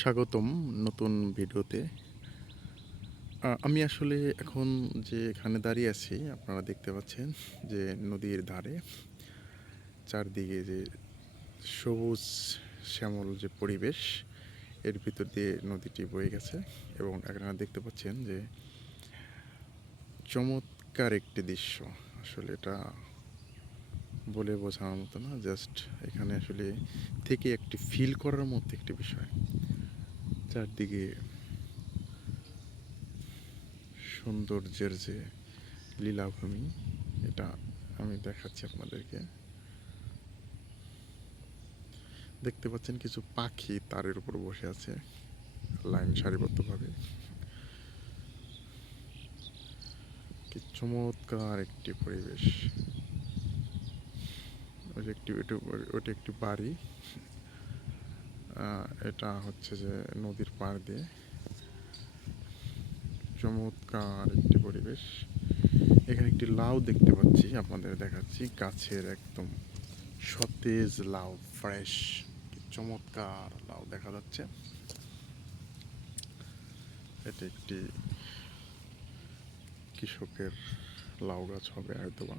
স্বাগতম নতুন ভিডিওতে। আমি আসলে এখন যে এখানে দাঁড়িয়ে আছি আপনারা দেখতে পাচ্ছেন যে নদীর ধারে চারদিকে যে সবুজ শ্যামল যে পরিবেশ, এর ভিতর দিয়ে নদীটি বয়ে গেছে এবং আপনারা দেখতে পাচ্ছেন যে চমৎকার একটি দৃশ্য। আসলে এটা বলে বোঝানোর মতো না, জাস্ট এখানে আসলে থেকে একটি ফিল করার মতো একটি বিষয়। চারদিকে সৌন্দর্যের যে লীলাভূমি, এটা আমি দেখাচ্ছি আপনাদেরকে। দেখতে পাচ্ছেন কিছু পাখি তারের উপর বসে আছে লাইন সারিবদ্ধভাবে। কি চমৎকার একটি পরিবেশ। ওটা একটি বাড়ি। এটা হচ্ছে যে নদীর পাড় দিয়ে চমৎকার একটি পরিবেশ। এখানে একটি লাউ দেখতে পাচ্ছি, আপনাদের দেখাচ্ছি, গাছের একদম সতেজ লাউ, ফ্রেশ চমৎকার লাউ দেখা যাচ্ছে। এটি একটি কৃষকের লাউ গাছ হবে হয়তোবা।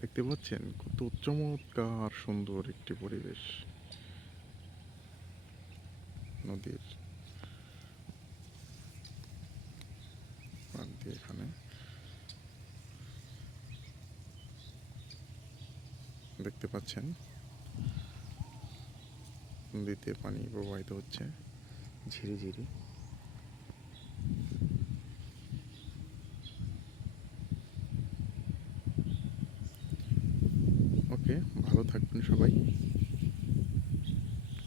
দেখতে পাচ্ছেন কত চমৎকার সুন্দর একটি পরিবেশ। নদীর পাড় দিয়ে এখানে দেখতে পাচ্ছেন নদীতে পানি প্রবাহিত হচ্ছে ঝিরি ঝিরি।